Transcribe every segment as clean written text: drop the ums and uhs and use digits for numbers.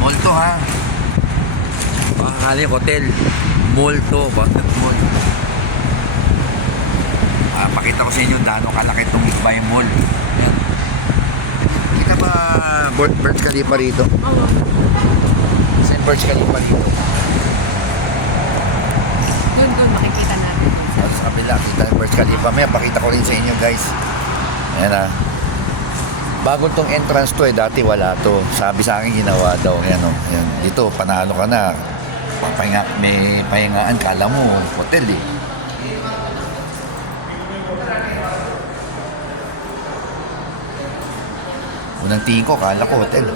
Mall to ha. Pakakali hotel. Mall to. Bakit mall? Pakita ko sa inyo gaano kalaki itong Dubai Mall. Yan. Kita ba Burj Khalifa rito? Oo. Sa Burj Khalifa rito. Doon makikita natin. Sa kabila, kita yung Burj Khalifa. May pakita ko rin sa inyo guys. Ayan ha. Bago tong entrance to dati wala to. Sabi sa akin ginawa daw. Ayan o. Ayan. Dito, panalo ka na. May pahingaan, kala mo hotel eh. Unang tingin ko, kala ko hotel.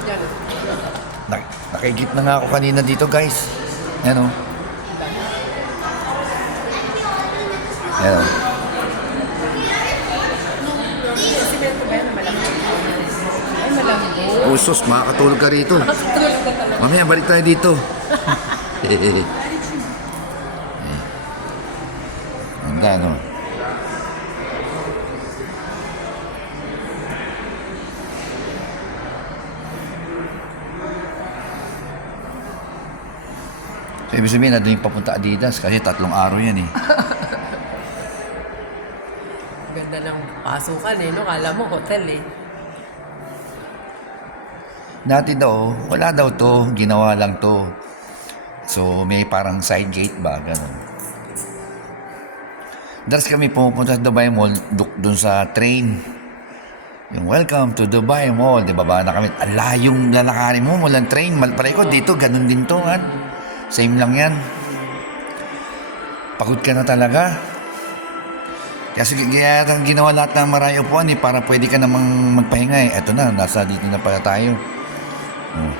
Nakigit na nga ako kanina dito guys. Ayan o. Ayan o. Simento ba yan? Ay, malambot. Usos, makakatulog ka rito. Makakatulog ka talaga. Mamaya, balik tayo dito. Ganda, no? So, ibig sabihin na doon yung papunta Adidas kasi 3 araw yan eh. Ganda ng pasukan eh, no? Kala mo hotel eh. Dati daw, wala daw to, ginawa lang to. So, may parang side gate ba, gano'n. Daras kami pupunta sa Dubai Mall, doon sa train. Yung welcome to Dubai Mall, di ba ba na kami, alayong lalakarin mo, walang train, malparay ko, dito, ganun din to, han. Same lang yan. Pagod ka na talaga. Kasi kaya ginawa lahat ng maraming upuan eh, para pwede ka namang magpahinga eh. Eto na, nasa dito na pala tayo. Oh.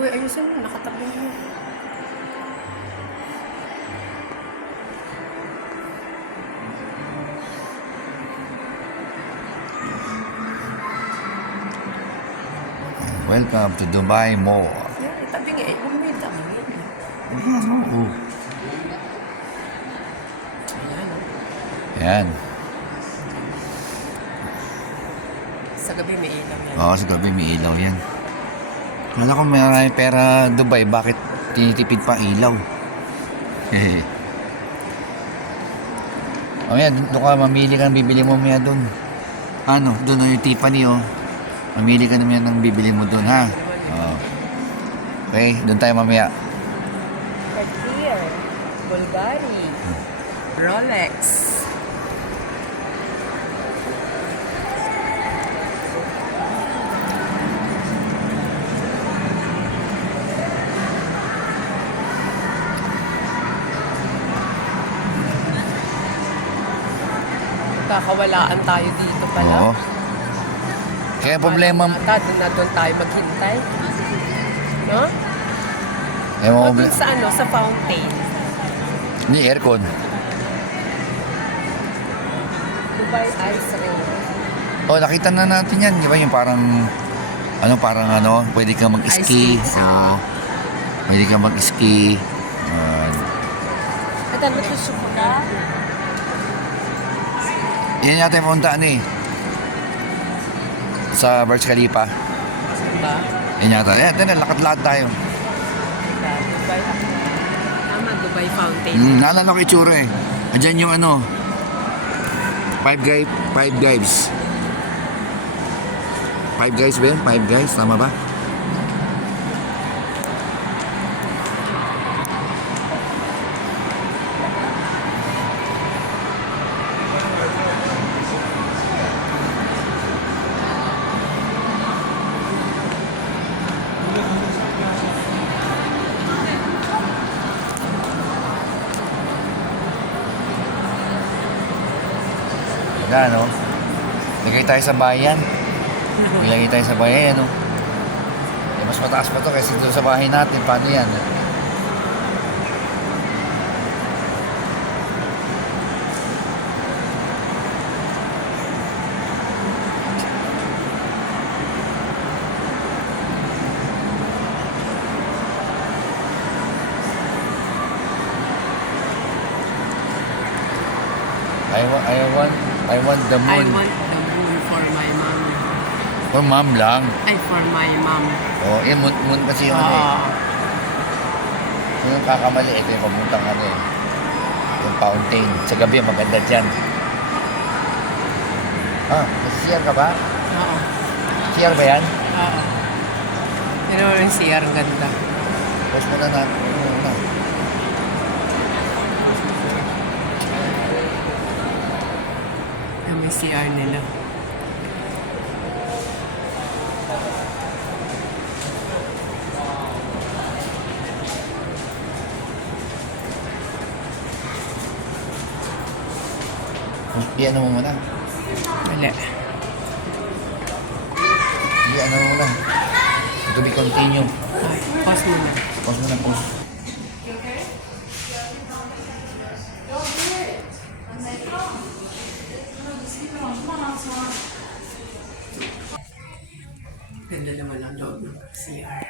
Uy, ayusin mo, nakatabing mo. Welcome to Dubai Mall. Yan, itabing eh. May tabing eh. Oo. Ayan, oh. Yan. Sa gabi may ilaw yan. Oo, sa gabi may ilaw yan. Kala ko may pera Dubai, bakit tinitipid pa ilaw? Hehe. Mamaya, doon ka, mamili ka ng bibili mo mamaya doon. Ano, doon yung Tiffany oh. Mamili ka naman ng bibili mo doon ha. Oo. Okay, doon tayo mamaya. Cartier, Bulgari, Rolex. Kakawalaan tayo dito pala. Oo. Kaya problema, Doon tayo maghintay. No? eh, O dun sa ano, sa fountain. ni aircon. Dubai Ice Ring. Oh, nakita na natin yan. Di ba yung parang pwede ka mag-ski. Ice Oo. Pwede ka mag-ski. Ito, natusuko na. Yan yata yung puntaan eh. Sa Burj Khalifa. Diba? Yan yata. Yan, lakad-lakad tayo. Dubai. Tama, Dubai Fountain. Naalala ko itsura eh. Andyan yung Five Guys. Five Guys ba yun? Five Guys, tama ba? Ano? Lagay tayo sa bayan. Ilagay tayo sa bayan, ano? Eh, mas mataas pa to kasi doon sa bahay natin. Paano yan? I I want the moon. want the moon for my mom. For mom lang. Ay, for my mom. Oh, moon kasi yung ano eh. Oo. Yung kakamali, ito yung pamuntang ano eh. Yung fountain. Sa gabi, maganda dyan. Ah, kasi CR ka ba? Oo. CR ba yan? Oo. Yun naman yung CR, ang ganda. Post mo na na. Yung may CR nila. I-ano mo muna. Wala. I-ano mo muna. To be continue. Ay, pause mo na. Post mo na, post. Ganda naman ang loob ng CR.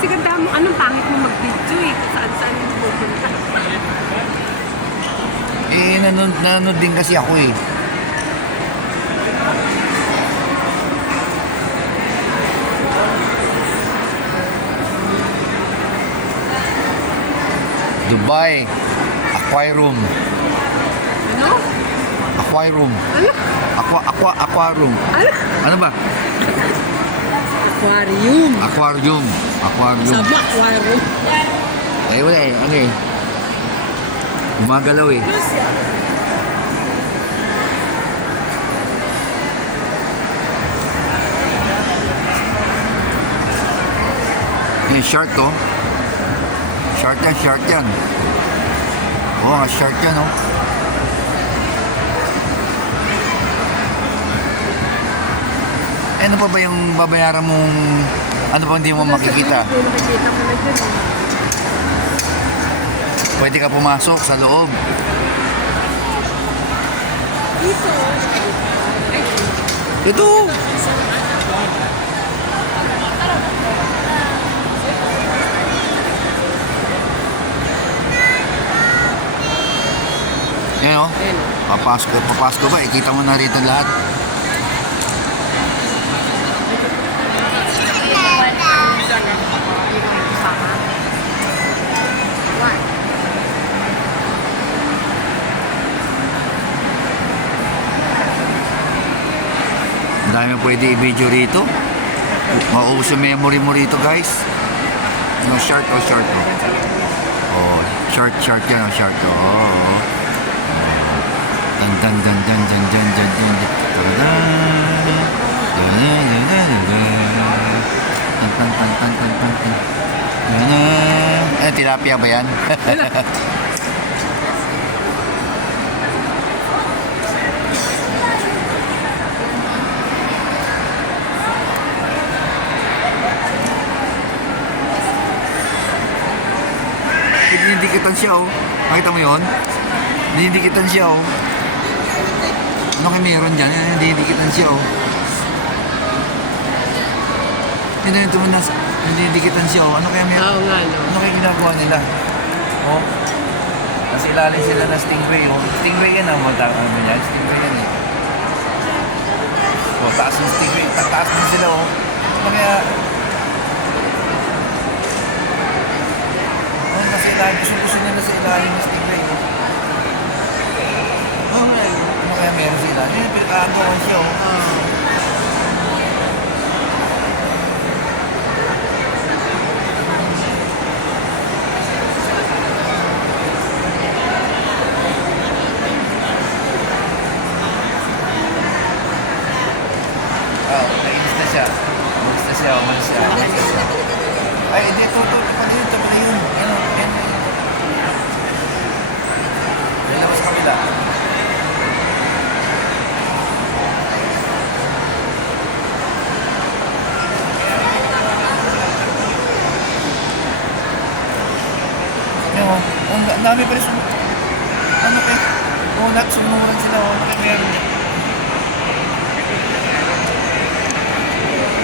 Kasi ganda mo, anong pangit mo mag-video eh. Saan-saan mo pupunta. Eh, nanood din kasi ako eh. Dubai Aquarium. Ano? Aquarium. Ano? Aquarium. Ano? Ano ba? Aquarium. Aquarium. Aquarium. Sabi aquarium. Eh, wala eh. Ano eh? Gumagalaw eh. Eh, shark to. Shark yan. Oo, shark yan, oh. Eh, ano pa ba yung babayaran mong ano pa hindi mo makikita? Nakikita mo na dyan. Pwede ka pumasok sa loob. Dito. Ito! Yan o. Ayun. Papasok ba? Ikita mo na rito lahat. Ang dami pwede i-video rito. Mauubos yung memory mo rito, guys. Yung short. Oh, short yan, short. Oh. Dan dan dan dan dan dan dan dan dan. Tilapia ba yan? Dinidikitan siya, oh. Nakita mo yun? Dinidikitan siya, oh. Ano kayo meron dyan? Dinidikitan siya, oh. Yun yung tumunas. Dinidikitan siya, oh. Ano kaya meron? Oo nga, no? Ano kaya ginagawa nila? Oh. Kasi ilalim sila na stingray, oh. Stingray yan, oh. Ano ba yan? Stingray yan, eh. Oh, taas yung stingray. Taas din sila, oh. Ano kaya... Kasi ilalim, gusto nila sa ilalim ng stingray, oh. Oh, ano kaya meron sila? Yan, pinakaagawan siya, oh. Nainis na siya. Umalis na siya. Ay, hindi, ito pa na yun. Ano, yan. Yan sa kabila. Yan, ang dami pa rin ano kaya? Sunuran sila. Meron.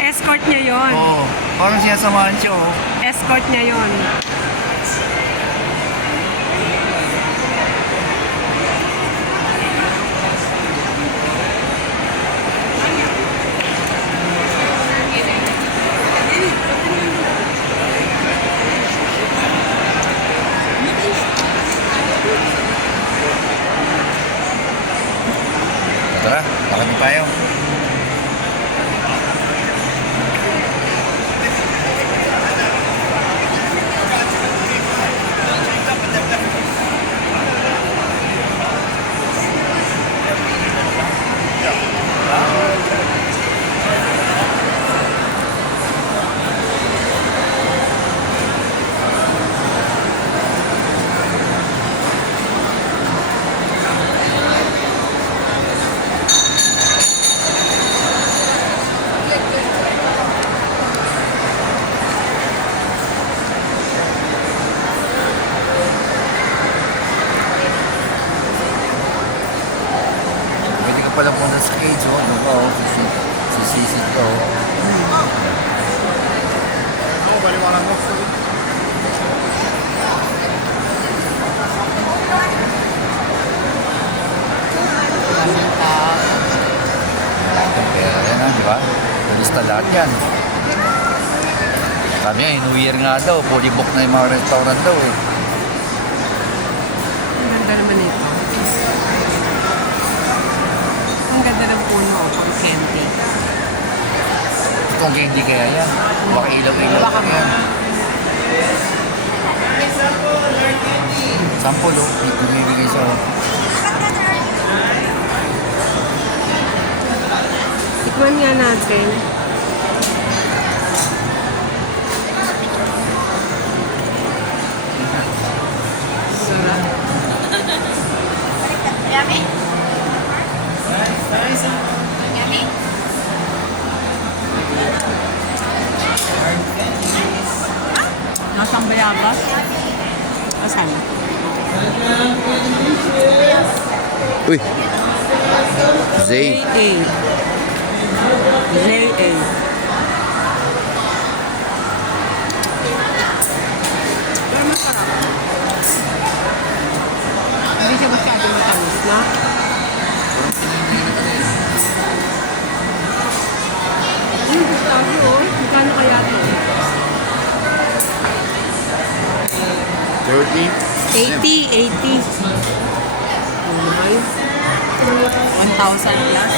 Escort niya yon. Oo. Parang sinasamahan siya, oh. Escort niya yon. Tara, lakad na tayo. Pwede ka pala punta sa cage, oh. Ano ba, oh? Sisisid ka, oh. Lahat ng pera yan, di ba? Basta lahat yan. Sabi niya, New Year nga daw, fully book na yung mga restaurant daw, eh. Ang ganda naman ito. Ang ganda ng puno, pang candy. Kung hindi kaya yan, baka ilaw-ilaw Baka ka yan. Sample, oh. Bumibigay siya, oh. Tikman nga natin. Sarap. Yummy? Yummy? Nasang bayabas? Asan? Uy! Zay. J.A. J.A. Pero masarap. Hindi siya masyadong matamis, no? Gustavo, oh. Magkano kaya ito? 30. 80. Ano ba yun? 1,000 plus?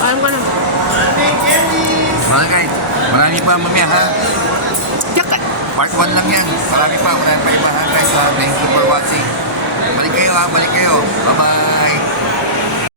Alam ko na. Mga guys, marami pa mamaya, ha? Jacket! Part 1 lang yan. Marami pa. Marami pa iba, ha, guys. Thank you for watching. Balik kayo, ha? Balik kayo. Bye-bye.